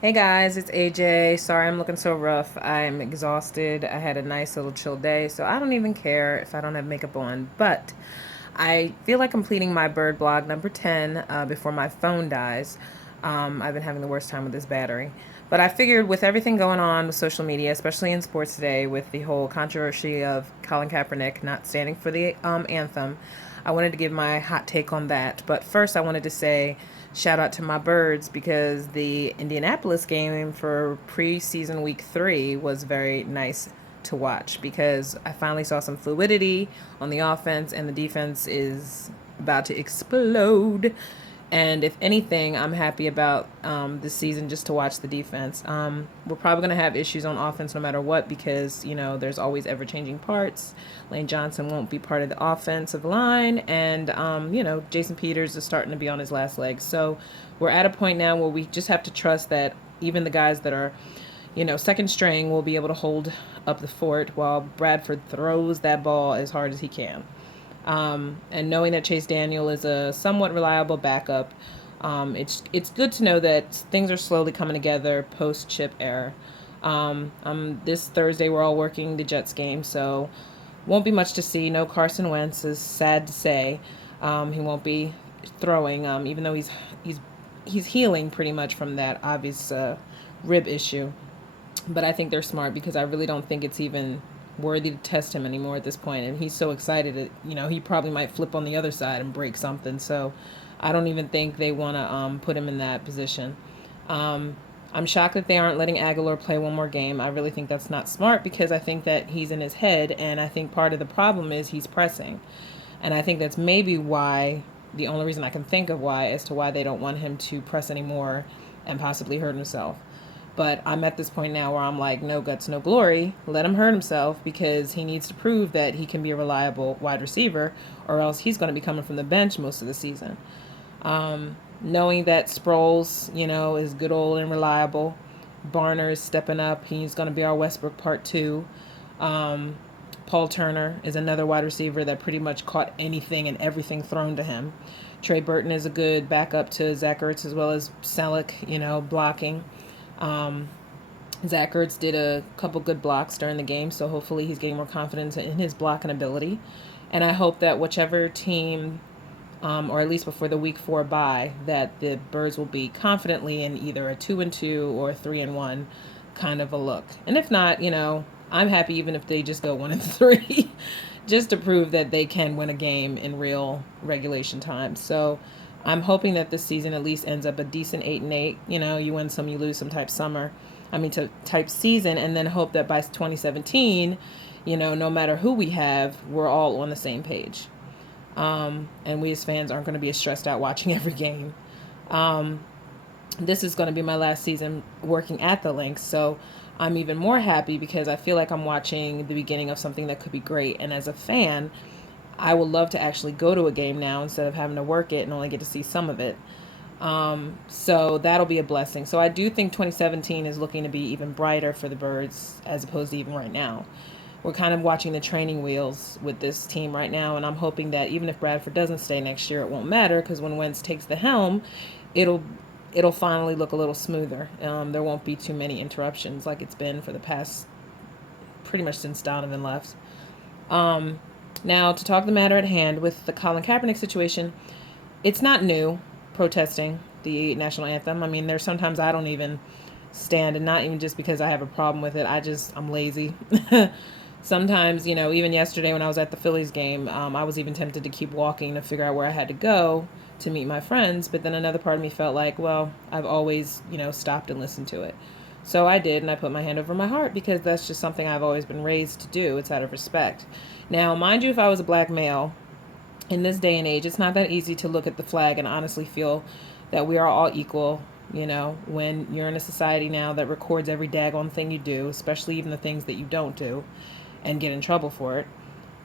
Hey guys, it's AJ. Sorry I'm looking so rough. I'm exhausted. I had a nice little chill day, so I don't even care if I don't have makeup on. But I feel like completing my bird blog number 10 before my phone dies. I've been having the worst time with this battery. But I figured with everything going on with social media, especially in sports today, with the whole controversy of Colin Kaepernick not standing for the anthem, I wanted to give my hot take on that. But first, I wanted to say shout out to my birds because the Indianapolis game for preseason week 3 was very nice to watch because I finally saw some fluidity on the offense and the defense is about to explode. And if anything, I'm happy about this season just to watch the defense. We're probably going to have issues on offense no matter what because, there's always ever changing parts. Lane Johnson won't be part of the offensive line. And, Jason Peters is starting to be on his last legs. So we're at a point now where we just have to trust that even the guys that are, second string will be able to hold up the fort while Bradford throws that ball as hard as he can. And knowing that Chase Daniel is a somewhat reliable backup, it's good to know that things are slowly coming together post chip era. This Thursday we're all working the Jets game, so won't be much to see. No Carson Wentz, is sad to say. He won't be throwing, even though he's healing pretty much from that obvious rib issue. But I think they're smart because I really don't think it's even worthy to test him anymore at this point. And he's so excited that, he probably might flip on the other side and break something. So I don't even think they want to put him in that position. I'm shocked that they aren't letting Aguilar play one more game. I really think that's not smart because I think that he's in his head. And I think part of the problem is he's pressing. And I think that's maybe why, the only reason I can think of why, as to why they don't want him to press anymore and possibly hurt himself. But I'm at this point now where I'm like, no guts, no glory. Let him hurt himself because he needs to prove that he can be a reliable wide receiver, or else he's going to be coming from the bench most of the season. Knowing that Sproles, is good old and reliable. Barner is stepping up. He's going to be our Westbrook part two. Paul Turner is another wide receiver that pretty much caught anything and everything thrown to him. Trey Burton is a good backup to Zach Ertz as well as Selleck, blocking. Um, Zach Ertz did a couple good blocks during the game, so hopefully he's getting more confidence in his blocking ability. And I hope that whichever team, or at least before the week 4 bye, that the Birds will be confidently in either a 2-2 or a 3-1 kind of a look. And if not, I'm happy even if they just go 1-3, just to prove that they can win a game in real regulation time. So I'm hoping that this season at least ends up a decent 8-8. You win some, you lose some type summer. Type season, and then hope that by 2017, no matter who we have, we're all on the same page. And we as fans aren't going to be as stressed out watching every game. This is going to be my last season working at the Lynx, so I'm even more happy because I feel like I'm watching the beginning of something that could be great. And as a fan, I would love to actually go to a game now instead of having to work it and only get to see some of it. So that'll be a blessing. So I do think 2017 is looking to be even brighter for the Birds as opposed to even right now. We're kind of watching the training wheels with this team right now, and I'm hoping that even if Bradford doesn't stay next year, it won't matter because when Wentz takes the helm, it'll finally look a little smoother. There won't be too many interruptions like it's been for the past pretty much since Donovan left. Now, to talk the matter at hand with the Colin Kaepernick situation, it's not new protesting the national anthem. There's sometimes I don't even stand, and not even just because I have a problem with it. I'm lazy. Sometimes, even yesterday when I was at the Phillies game, I was even tempted to keep walking to figure out where I had to go to meet my friends. But then another part of me felt like, well, I've always, stopped and listened to it. So I did, and I put my hand over my heart because that's just something I've always been raised to do. It's out of respect. Now, mind you, if I was a black male, in this day and age, it's not that easy to look at the flag and honestly feel that we are all equal, when you're in a society now that records every daggone thing you do, especially even the things that you don't do, and get in trouble for it.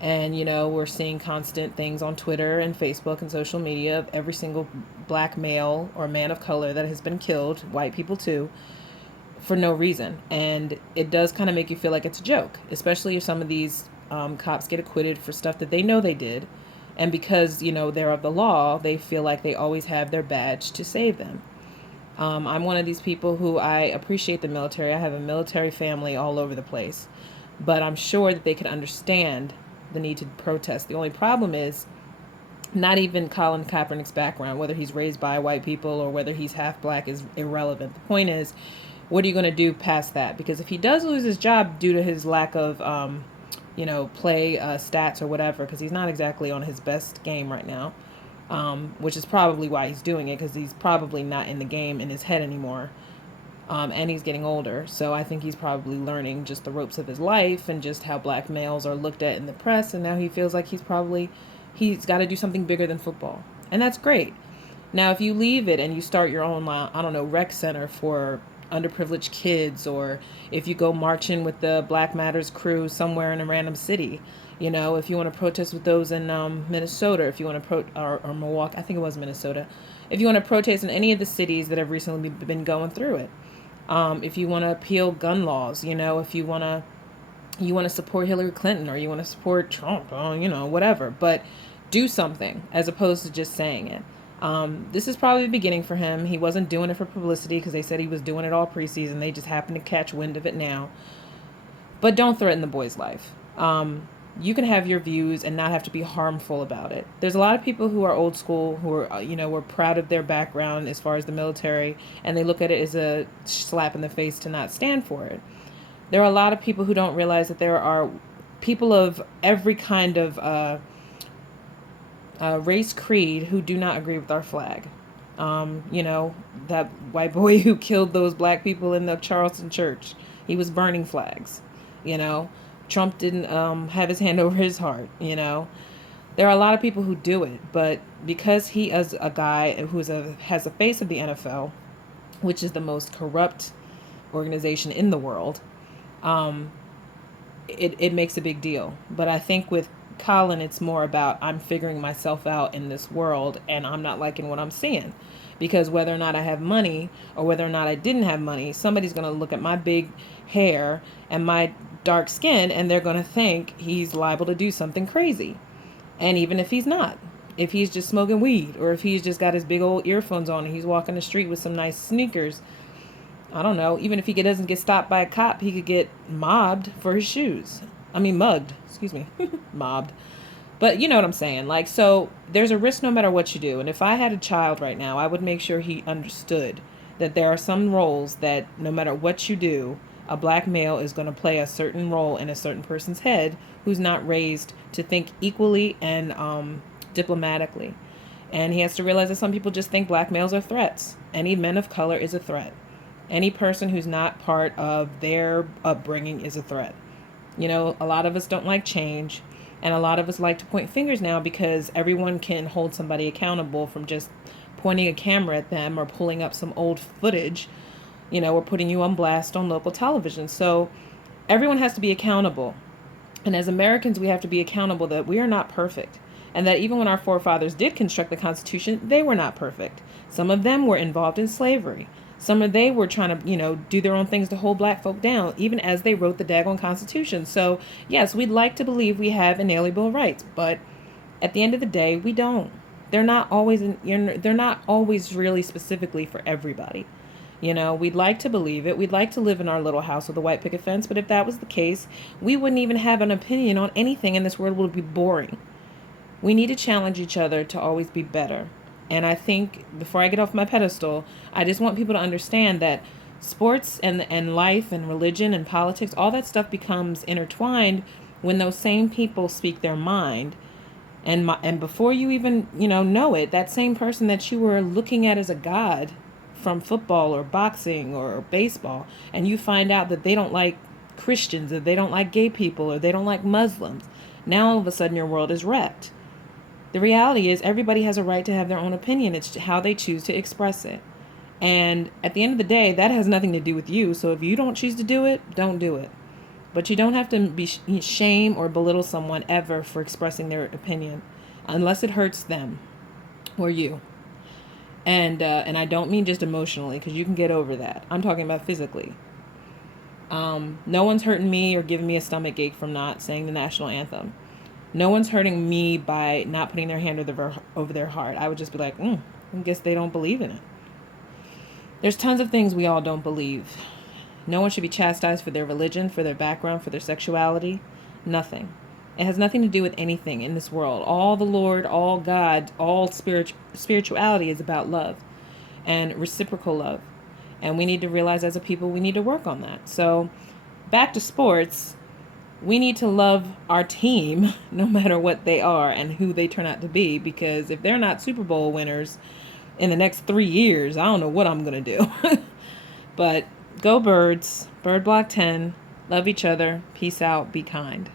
And, we're seeing constant things on Twitter and Facebook and social media of every single black male or man of color that has been killed, white people too, for no reason. And it does kind of make you feel like it's a joke, especially if some of these cops get acquitted for stuff that they know they did. And because, they're of the law, they feel like they always have their badge to save them. I'm one of these people who I appreciate the military. I have a military family all over the place, but I'm sure that they could understand the need to protest. The only problem is not even Colin Kaepernick's background, whether he's raised by white people or whether he's half black, is irrelevant. The point is, what are you going to do past that? Because if he does lose his job due to his lack of, play stats or whatever, because he's not exactly on his best game right now, which is probably why he's doing it, because he's probably not in the game in his head anymore. And he's getting older, so I think he's probably learning just the ropes of his life and just how black males are looked at in the press, and now he feels like he's got to do something bigger than football, and that's great. Now, if you leave it and you start your own, I don't know, rec center for underprivileged kids, or if you go marching with the Black Matters crew somewhere in a random city, if you want to protest with those in Minnesota, if you want to or Milwaukee, I think it was Minnesota, if you want to protest in any of the cities that have recently been going through it, if you want to appeal gun laws, if you want to support Hillary Clinton or you want to support Trump, whatever, but do something as opposed to just saying it. This is probably the beginning for him. He wasn't doing it for publicity because they said he was doing it all preseason. They just happened to catch wind of it now. But don't threaten the boy's life. You can have your views and not have to be harmful about it. There's a lot of people who are old school, who are, were proud of their background as far as the military, and they look at it as a slap in the face to not stand for it. There are a lot of people who don't realize that there are people of every kind of race, creed, who do not agree with our flag. That white boy who killed those black people in the Charleston church, he was burning flags. Trump didn't have his hand over his heart. There are a lot of people who do it, but because he is a guy who has a face of the NFL, which is the most corrupt organization in the world, it makes a big deal. But I think with Colin, it's more about I'm figuring myself out in this world and I'm not liking what I'm seeing. Because whether or not I have money or whether or not I didn't have money, somebody's going to look at my big hair and my dark skin and they're going to think he's liable to do something crazy. And even if he's not, if he's just smoking weed or if he's just got his big old earphones on and he's walking the street with some nice sneakers, I don't know, even if he doesn't get stopped by a cop, he could get mugged for his shoes. Excuse me, mobbed. But you know what I'm saying? So there's a risk no matter what you do. And if I had a child right now, I would make sure he understood that there are some roles that no matter what you do, a black male is going to play a certain role in a certain person's head who's not raised to think equally and diplomatically. And he has to realize that some people just think black males are threats. Any men of color is a threat. Any person who's not part of their upbringing is a threat. A lot of us don't like change, and a lot of us like to point fingers now because everyone can hold somebody accountable from just pointing a camera at them or pulling up some old footage, or putting you on blast on local television. So everyone has to be accountable. And as Americans, we have to be accountable that we are not perfect. And that even when our forefathers did construct the Constitution, they were not perfect. Some of them were involved in slavery. Some of they were trying to, do their own things to hold black folk down, even as they wrote the daggone Constitution. So, yes, we'd like to believe we have inalienable rights, but at the end of the day, we don't. They're not always really specifically for everybody. We'd like to believe it. We'd like to live in our little house with a white picket fence, but if that was the case, we wouldn't even have an opinion on anything, and this world would be boring. We need to challenge each other to always be better. And I think before I get off my pedestal, I just want people to understand that sports and life and religion and politics, all that stuff becomes intertwined when those same people speak their mind. And before you even, know it, that same person that you were looking at as a god from football or boxing or baseball, and you find out that they don't like Christians, or they don't like gay people, or they don't like Muslims, now all of a sudden your world is wrecked. The reality is everybody has a right to have their own opinion. It's how they choose to express it. And at the end of the day, that has nothing to do with you. So if you don't choose to do it, don't do it. But you don't have to shame or belittle someone ever for expressing their opinion, unless it hurts them or you. And I don't mean just emotionally, because you can get over that. I'm talking about physically. No one's hurting me or giving me a stomach ache from not saying the national anthem. No one's hurting me by not putting their hand over their heart. I would just be like, I guess they don't believe in it. There's tons of things we all don't believe. No one should be chastised for their religion, for their background, for their sexuality. Nothing. It has nothing to do with anything in this world. All the Lord, all God, all spirituality is about love and reciprocal love. And we need to realize as a people, we need to work on that. So back to sports, we need to love our team no matter what they are and who they turn out to be, because if they're not Super Bowl winners in the next 3 years, I don't know what I'm going to do. But go Birds, Bird Block 10, love each other, peace out, be kind.